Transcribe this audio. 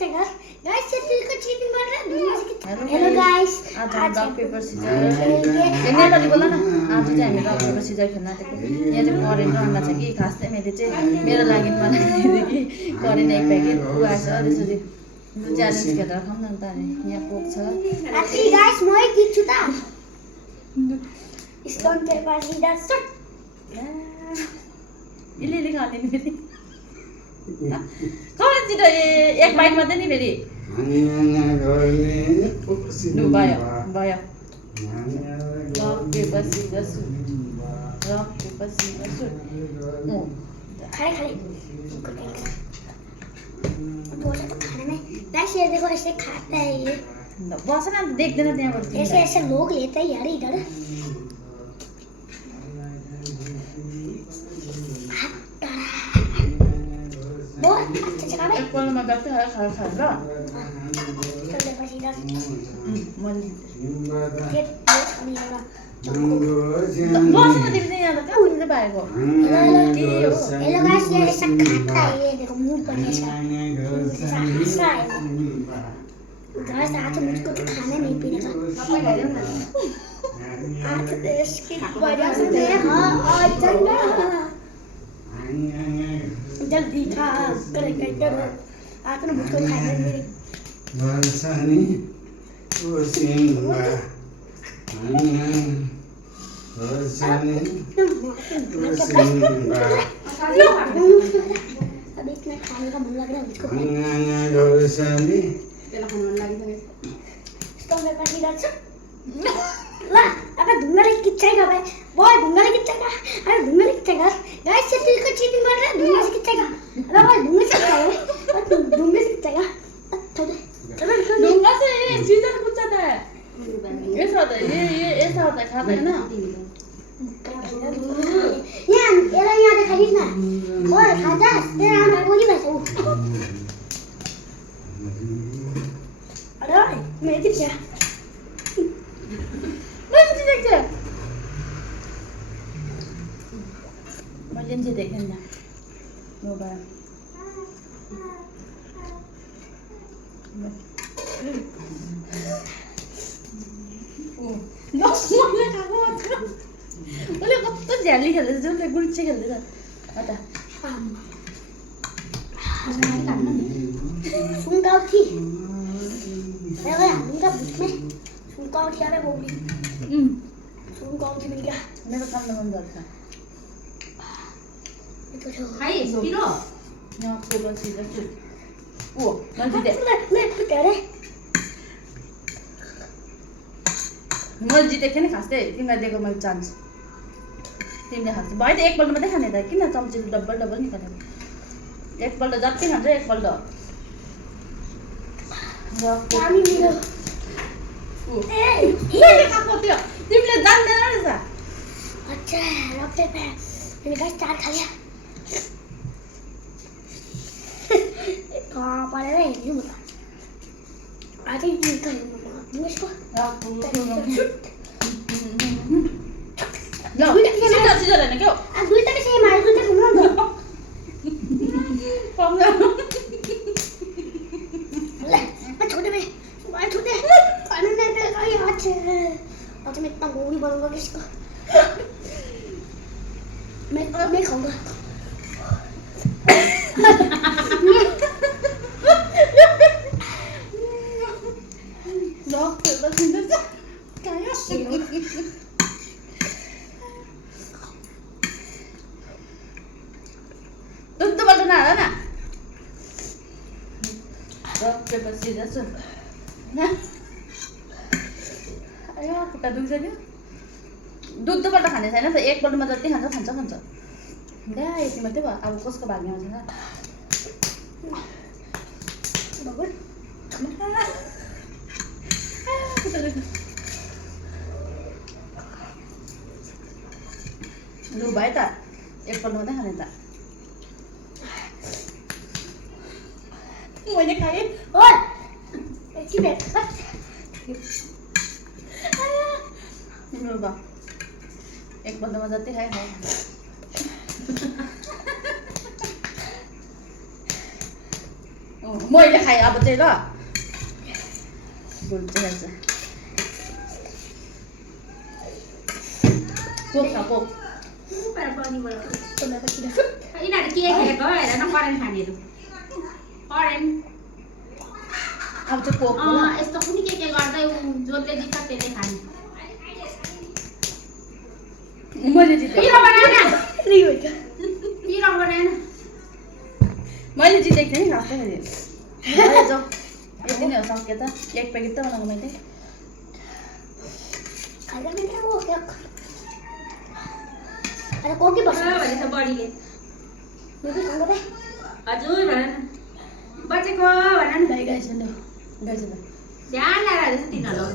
hello guys आज हम rock paper Caesar Nepali बोल न आज चाहिँ हामी रक पेपर सिजर खेल्न आँटेको यहाँ चाहिँ करेन्ट र अन्डा छ कि खास चाहिँ मैले चाहिँ मेरो लागि बनाइदिएको कि करेन्ट एक प्याकेट पुगाएको छ त्यसरी च्यालेन्ज खेलेर खाऊँ न त यहाँ कोक छ आछि गाइस म एक दिन्छु त स्टोन पेपर सिजर सट इले खाने नि फेरि करेन्ट छिटो एक बाइट मात्रै नि फेरि लु भयो भयो rock paper scissor shoot rock paper scissor shoot खाली खाली बोला तो खाने में गाइस ये देखो ऐसे खाता है ये बस न देख्दैन त्यहाँबाट ऐसे ऐसे लोग लेते हैं यार इधर बोल अच्छा जगह में एकपल्टमा जति खायो खायो खायो ल स्टोन पेपर सिजर मैले ये खाने वाला बस न तिमी चाहिँ यहाँ त कहाँ उहिले पाएको हेलो गाइस ये ऐसा खाता है ये देखो मुंह पर ऐसा ऐसा है गाइस आज मुझको तो खाना नहीं पीने का आज इसकी वजह से मेरे हाँ आज चलना जल्दी खा करे कर आज ना मुझको खाना नहीं Balsani Usimba Balsani Usimba अभी इतना खाने का मन लग रहा है मुझको Balsani स्टोन पेपर सिजर ला अब ढूंढने की चाहिए भाई बॉय ढूंढने की चाहिए अरे ढूंढने की चाहिए गाइस ये तुझको चीटिंग मार रहा है ढूंढने की चाहिए अरे भाई ढूंढने से चाहिए ढूंढने से चाहिए ढुङ्गा चाहिँ सिजर पुग्छ त यसो त ये यसो त खाँदैन यहाँ एला यहाँ देखाइस् न ओए खाजा तेरा आमा बोली भएछ उ अरे मेरो चाहिँ क्या मैले देख्छ मैले चाहिँ देखेन नि मोबाइल उसले कस्तो झ्याली खेल्दैछ उसले गुल्ची खेल्दैछ अटा सुनगाँव थी अरे हामी त बुझ्ने सुनगाँव थी अरे बोली सुनगाँव थी मिल गया मेरो काम मन गर्छ ये तो खाइ पिरो यहाँ पेपर सिजर सुट ओ मैले जिते मैं अरे मैले जितेको थिएँ नि खास चाहिँ तिमीलाई दिएको मैले चान्स तिमीले खान्छ भयो त एकपल्ट मात्रै खाने त किन चम्चीले डबल डबल निकालेको एकपल्ट जति खान्छ एकपल्ट हामी मेरो मैले खाएको थियो तिमीले जान्दैन रहेछ अच्छा रक पेपर मैंने गाइस 4 खा लिया कहाँ पड़ेगा ये नहीं मुझे आज ही ये कर मुझको ल सिजर सिजर हैन क्या अब दुई तक से मार दुई तक घुम्नु न पाउँदैन ले मैं छोटे में खाने नहीं दे रहा यार आज मैं इतना गोली बनूंगा किसको मैं खाऊंगा रक पेपर सिजर दुधबाट नहाल न रक पेपर सिजर सुट आयो खुट्टा दुख्छ नि दुधबाट खाने छैन त एकपल्टमा जति खान्छ खान्छ ल्या यति मात्रै भयो अब कसको भाग्य आउँछ बबुल लु भयो त एकपल्ट मात्रै खाने त मैले खाएँ ओए एकछिन बैठ लु भयो एकपल्टमा जति खाएँ खाएँ मैले खाएँ अब चाहिँ ल भुल्छ खान्छ कोक छ कोक यिनीहरू के खेलेको हो हेर न करेन्ट खानेहरू करेन्ट अब चाहिँ कोक हो यस्तो पनि के गर्दै जसले जित्छ त्यसले खाने मैले जितेँ पिरो बनाएन पिरो बनाएन मैले जितेको थिएँ नि खासै मैले जाउँ यति नै हो सक्यो त एक प्याकेट त बनाएको मैले अरे कोकी बस्छ भनेछ बडीले हजुर हजुर भन न बचेको भन न गाई गाई छ ल गाई छ ल ध्यान लगाएर तिनीहरू